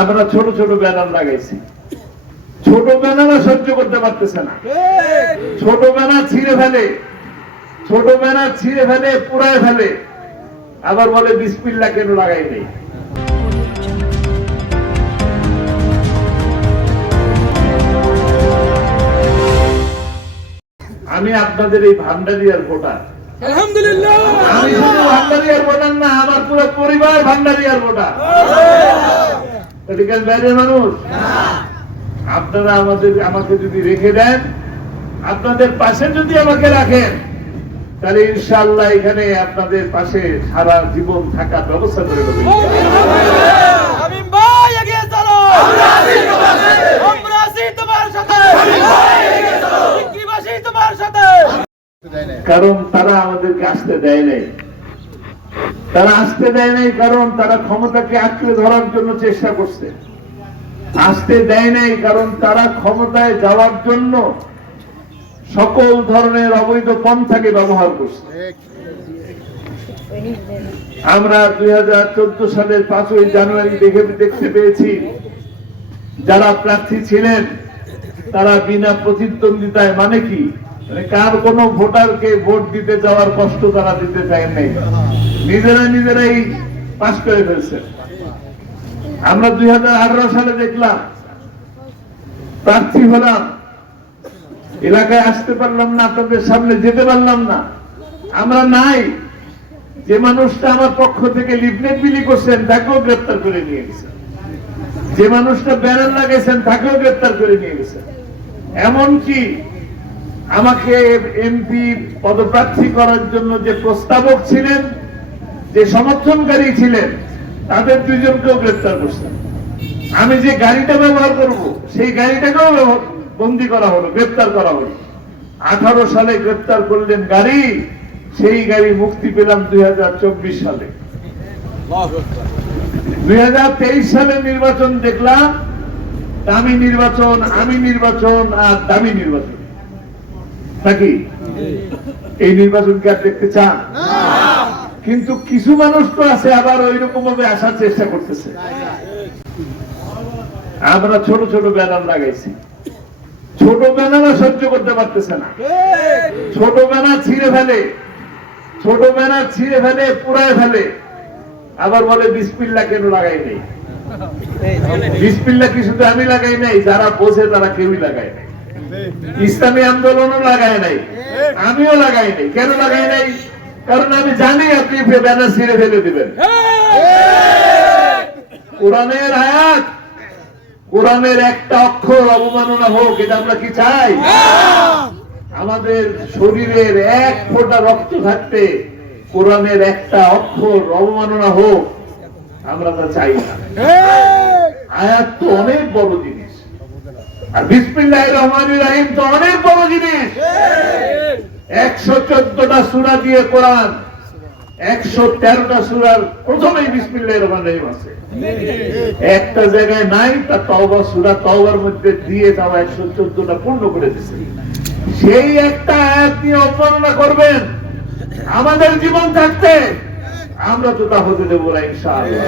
আমরা ছোট ছোট ব্যানার লাগাইছি, ছোট ব্যানারও সহ্য করতে পারতেছে না, ছোট ব্যানার ছিঁড়ে ফেলে, ছোট ব্যানার ছিঁড়ে ফেলে, পুড়ায় ফেলে, আবার বলে বিসমিল্লাহ কেন লাগাই নেই। আমি আপনাদের এই ভান্ডারিয়ার ভোটার, আলহামদুলিল্লাহ। আমি শুধু ভান্ডারিয়ার ভোটার না, আমার পুরো পরিবার ভান্ডারিয়ার ভোটার। এদিকের বাইরের মানুষ আপনারা আমাকে যদি রেখে দেন, আপনাদের পাশে যদি আমাকে রাখেন, তাহলে ইনশাআল্লাহ এখানে আপনাদের পাশে সারা জীবন থাকার ব্যবস্থা করে দেবেন। আমিন ভাই এগিয়ে চলো, আমরা আছি তোমার সাথে, বিক্রিবাসী তোমার সাথে। কারণ তারা আমাদেরকে আসতে দেয় নাই, তারা আসতে দেয় নাই কারণ তারা ক্ষমতাকে আঁকড়ে ধরার জন্য চেষ্টা করছে। আসতে দেয় নাই কারণ তারা ক্ষমতায় যাওয়ার জন্য সকল ধরনের অবৈধ পন্থাকে ব্যবহার করছে। আমরা 2014 সালের 5ই জানুয়ারি দেখতে পেয়েছি, যারা প্রার্থী ছিলেন তারা বিনা প্রতিদ্বন্দ্বিতায়, মানে কি, মানে কার কোন ভোটারকে ভোট দিতে যাওয়ার কষ্ট তারা দিতে চায় নাই, নিজেরাই পাস করে ফেলছে। আমরা 2018 সালে দেখলাম, প্রার্থী হলাম, এলাকায় আসতে পারলাম না, আপনাদের সামনে যেতে পারলাম না, আমরা নাই। যে মানুষটা আমার পক্ষ থেকে লিফলেট বিলি করছেন তাকেও গ্রেপ্তার করে নিয়ে গেছে, যে মানুষটা ব্যানার লাগাইছেন তাকেও গ্রেপ্তার করে নিয়ে গেছে। এমনকি আমাকে এমপি পদপ্রার্থী করার জন্য যে প্রস্তাবক ছিলেন, যে সমর্থনকারী ছিলেন, তাদের 2 জনকেও গ্রেপ্তার করছেন। আমি যে গাড়িটা ব্যবহার করব সেই গাড়িটাকেও বন্দী করা হলো, গ্রেপ্তার করা হলো। 18 সালে গ্রেপ্তার করলেন গাড়ি, সেই গাড়ি মুক্তি পেলাম 2024 সালে। 2023 সালে নির্বাচন দেখলাম, দামি নির্বাচন, আমি নির্বাচন আর দামি নির্বাচন, নাকি? এই নির্বাচন কি আর দেখতে চান? কিন্তু কিছু মানুষ তো আছে আবার ওই রকম ভাবে আসার চেষ্টা করতেছে। আমরা ছোট ছোট ব্যানার লাগাইছি, ছোট ব্যানারও সহ্য করতে পারতেছে না, ছোট ব্যানার ছিঁড়ে ফেলে, ছোট ব্যানার ছিঁড়ে ফেলে, পুড়ায় ফেলে, আবার বলে বিসমিল্লাহ কেন লাগাই নেই। বিসমিল্লাহ কি শুধু আমি লাগাই নাই, যারা বোঝে তারা কেউই লাগাই নাই। ইসলামী আন্দোলনও লাগায় নাই, আমিও লাগাই নাই। কেন লাগাই নাই? কারণ আমি জানি আপনি ব্যানার ছিঁড়ে ফেলে দিবেন। কোরআনের আয়াত, কোরআনের একটা অক্ষর অবমাননা হোক, এটা আমরা কি চাই? আমাদের শরীরের 1 ফোঁটা রক্ত থাকতে কোরআনের একটা অক্ষর অবমাননা হোক, আমরা তা চাই না। আয়াত তো অনেক বড় জিনিস, আর বিসমিল্লাহির রহমানির রহিম তো অনেক বড় জিনিস। 114টা সূরা দিয়ে কোরআন, 113টা সূরার প্রথমেই বিসমিল্লাহির রহমানির রহিম আছে। একটা জায়গায় নাই, তা তওবা সূরা তওবার মধ্যে দিয়ে তাও 114টা পূর্ণ করে দিয়েছে। সেই একটা আয়াত নিয়ে অবমাননা করবেন, আমাদের জীবন থাকতে আমরা তো তা হতে দেব না ইনশাআল্লাহ।